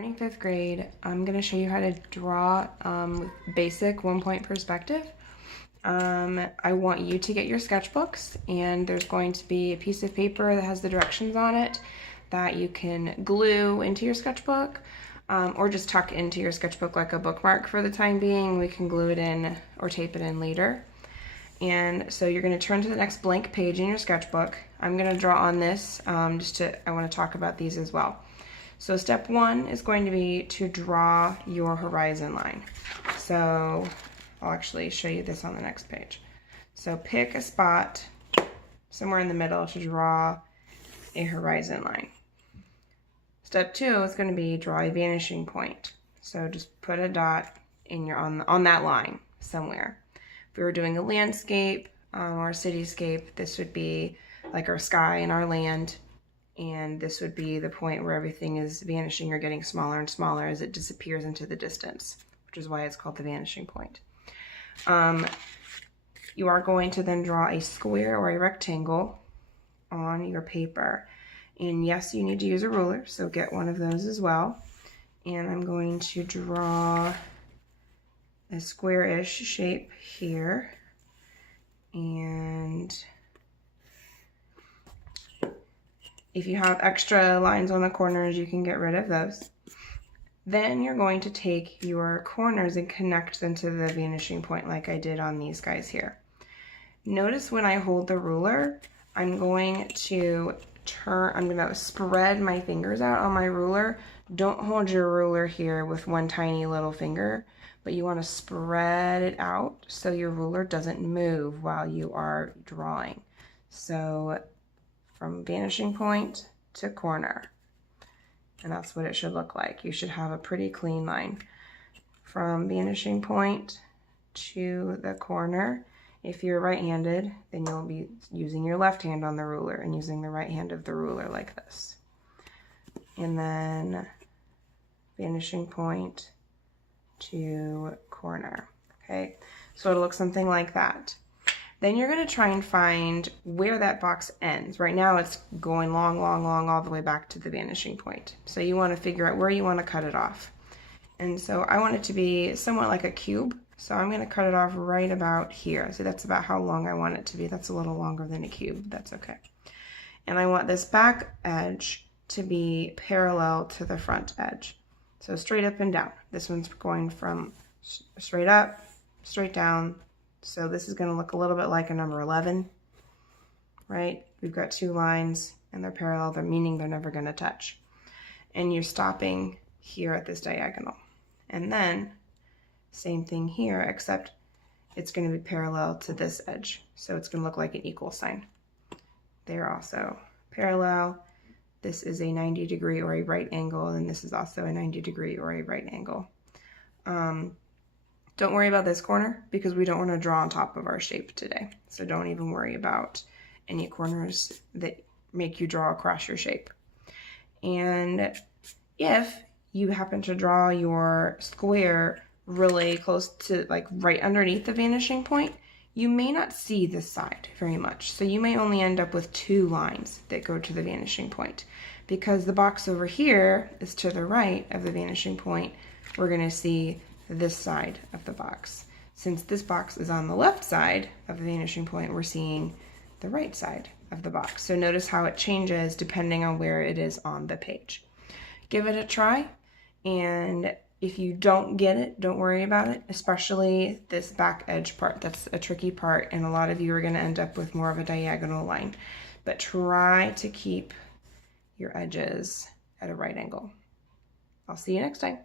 Morning fifth grade, I'm going to show you how to draw with basic 1-point perspective. I want you to get your sketchbooks, and there's going to be a piece of paper that has the directions on it that you can glue into your sketchbook or just tuck into your sketchbook like a bookmark for the time being. We can glue it in or tape it in later. And so you're going to turn to the next blank page in your sketchbook. I'm going to draw on this I want to talk about these as well. So step one is going to be to draw your horizon line. So I'll actually show you this on the next page. So pick a spot somewhere in the middle to draw a horizon line. Step two is going to be draw a vanishing point. So just put a dot in your on that line somewhere. If we were doing a landscape or a cityscape, this would be like our sky and our land. And this would be the point where everything is vanishing or getting smaller and smaller as it disappears into the distance, which is why it's called the vanishing point. You are going to then draw a square or a rectangle on your paper. And yes, you need to use a ruler, so get one of those as well. And I'm going to draw a square-ish shape here. And if you have extra lines on the corners, you can get rid of those. Then you're going to take your corners and connect them to the vanishing point like I did on these guys here. Notice when I hold the ruler, I'm going to spread my fingers out on my ruler. Don't hold your ruler here with one tiny little finger, but you want to spread it out so your ruler doesn't move while you are drawing. So from vanishing point to corner. And that's what it should look like. You should have a pretty clean line. From vanishing point to the corner. If you're right-handed, then you'll be using your left hand on the ruler and using the right hand of the ruler like this. And then vanishing point to corner. Okay, so it'll look something like that. Then you're going to try and find where that box ends. Right now it's going long all the way back to the vanishing point. So you want to figure out where you want to cut it off. And so I want it to be somewhat like a cube. So I'm going to cut it off right about here. So that's about how long I want it to be. That's a little longer than a cube. That's okay. And I want this back edge to be parallel to the front edge. So straight up and down. This one's going from straight up, straight down. So this is going to look a little bit like a number 11, right? We've got two lines and they're parallel, meaning they're never going to touch. And you're stopping here at this diagonal. And then same thing here, except it's going to be parallel to this edge. So it's going to look like an equal sign. They're also parallel. This is a 90 degree or a right angle, and this is also a 90 degree or a right angle. Don't worry about this corner because we don't want to draw on top of our shape today. So don't even worry about any corners that make you draw across your shape. And if you happen to draw your square really close to like right underneath the vanishing point, you may not see this side very much. So you may only end up with two lines that go to the vanishing point. Because the box over here is to the right of the vanishing point, we're going to see this side of the box. Since this box is on the left side of the vanishing point, we're seeing the right side of the box. So notice how it changes depending on where it is on the page. Give it a try, and if you don't get it, don't worry about it, especially this back edge part. That's a tricky part, and a lot of you are going to end up with more of a diagonal line. But try to keep your edges at a right angle. I'll see you next time.